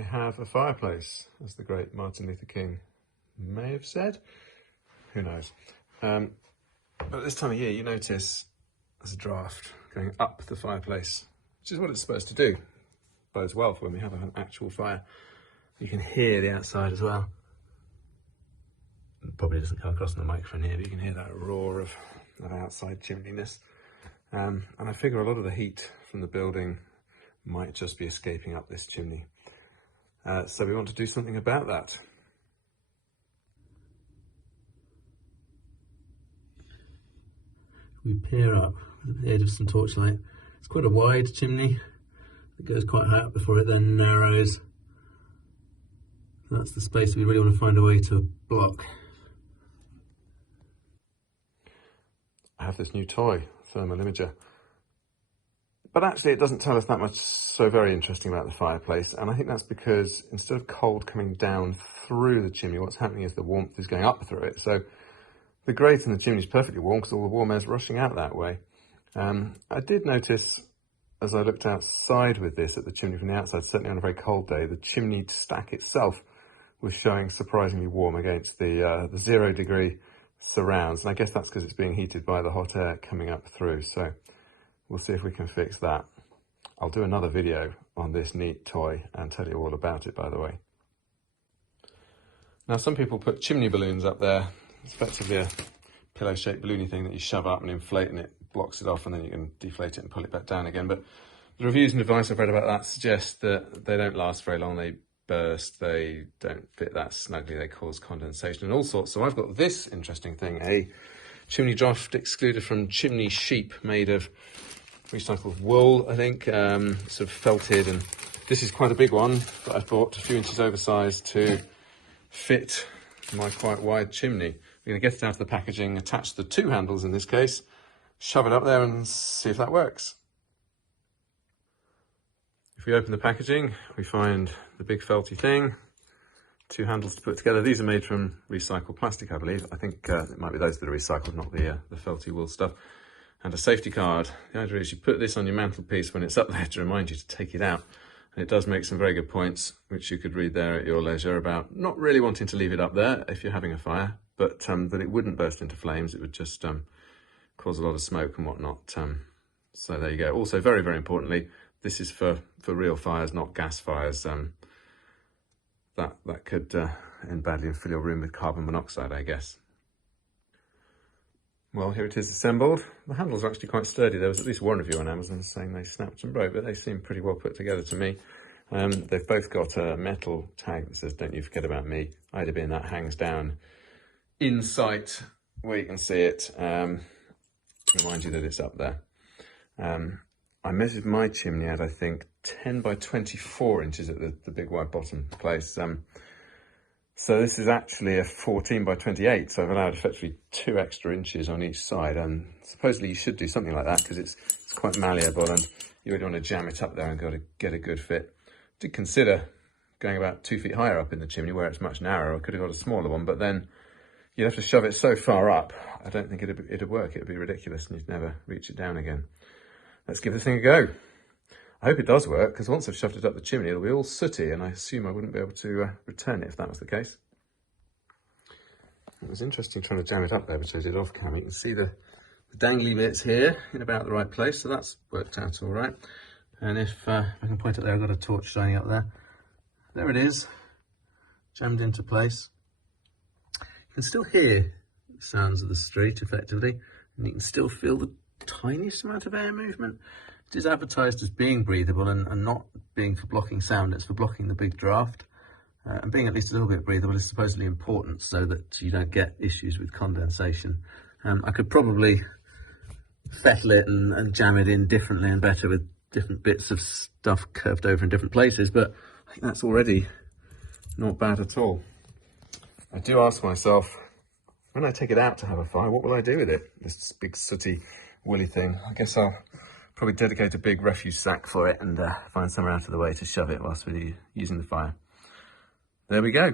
I have a fireplace, as the great Martin Luther King may have said. Who knows? But at this time of year, you notice there's a draught going up the fireplace, which is what it's supposed to do. Bodes well for when we have an actual fire. You can hear the outside as well. It probably doesn't come across on the microphone here, but you can hear that roar of outside chimneyness. And I figure a lot of the heat from the building might just be escaping up this chimney. So we want to do something about that. We peer up at the edge of some torchlight. It's quite a wide chimney. It goes quite high up before it then narrows. That's the space we really want to find a way to block. I have this new toy, thermal imager. But actually it doesn't tell us that much so very interesting about the fireplace, and I think that's because instead of cold coming down through the chimney, what's happening is the warmth is going up through it. So the grate in the chimney is perfectly warm because all the warm air is rushing out that way. I did notice as I looked outside with this at the chimney from the outside, certainly on a very cold day, the chimney stack itself was showing surprisingly warm against the 0 degree surrounds, and I guess that's because it's being heated by the hot air coming up through. So we'll see if we can fix that. I'll do another video on this neat toy and tell you all about it, by the way. Now, some people put chimney balloons up there. It's effectively a pillow-shaped balloony thing that you shove up and inflate, and it blocks it off, and then you can deflate it and pull it back down again. But the reviews and advice I've read about that suggest that they don't last very long. They burst, they don't fit that snugly, they cause condensation and all sorts. So I've got this interesting thing, a chimney draught excluder from Chimney Sheep, made of recycled wool, I think, sort of felted, and this is quite a big one that I've bought, a few inches oversized to fit my quite wide chimney. We're going to get it out of the packaging, attach the 2 handles in this case, shove it up there and see if that works. If we open the packaging, we find the big felty thing, 2 handles to put together. These are made from recycled plastic, I believe. I think it might be those that are recycled, not the felty wool stuff. And a safety card. The idea is you put this on your mantelpiece when it's up there to remind you to take it out. And it does make some very good points, which you could read there at your leisure, about not really wanting to leave it up there if you're having a fire, but that it wouldn't burst into flames. It would just cause a lot of smoke and whatnot. So there you go. Also, very, very importantly, this is for real fires, not gas fires. That could end badly and fill your room with carbon monoxide, I guess. Well, here it is assembled. The handles are actually quite sturdy. There was at least one review on Amazon saying they snapped and broke, but they seem pretty well put together to me. They've both got a metal tag that says, "Don't you forget about me." Either being that hangs down in sight where you can see it, remind you that it's up there. I measured my chimney at, I think, 10 by 24 inches at the big wide bottom place. So this is actually a 14 by 28, so I've allowed effectively 2 extra inches on each side, and supposedly you should do something like that because it's quite malleable and you really want to jam it up there and get a good fit. I did consider going about 2 feet higher up in the chimney where it's much narrower. I could have got a smaller one, but then you'd have to shove it so far up, I don't think it'd work. It'd be ridiculous and you'd never reach it down again. Let's give this thing a go. I hope it does work, because once I've shoved it up the chimney, it'll be all sooty, and I assume I wouldn't be able to return it if that was the case. It was interesting trying to jam it up there, which I did off camera. You can see the dangly bits here in about the right place, so that's worked out all right. And if I can point it there, I've got a torch shining up there. There it is, jammed into place. You can still hear the sounds of the street, effectively, and you can still feel the tiniest amount of air movement. It is advertised as being breathable and not being for blocking sound, it's for blocking the big draft. And being at least a little bit breathable is supposedly important so that you don't get issues with condensation. I could probably settle it and jam it in differently and better with different bits of stuff curved over in different places, but I think that's already not bad at all. I do ask myself, when I take it out to have a fire, what will I do with it? This big sooty woolly thing. I guess I'll probably dedicate a big refuse sack for it and find somewhere out of the way to shove it whilst we're using the fire. There we go.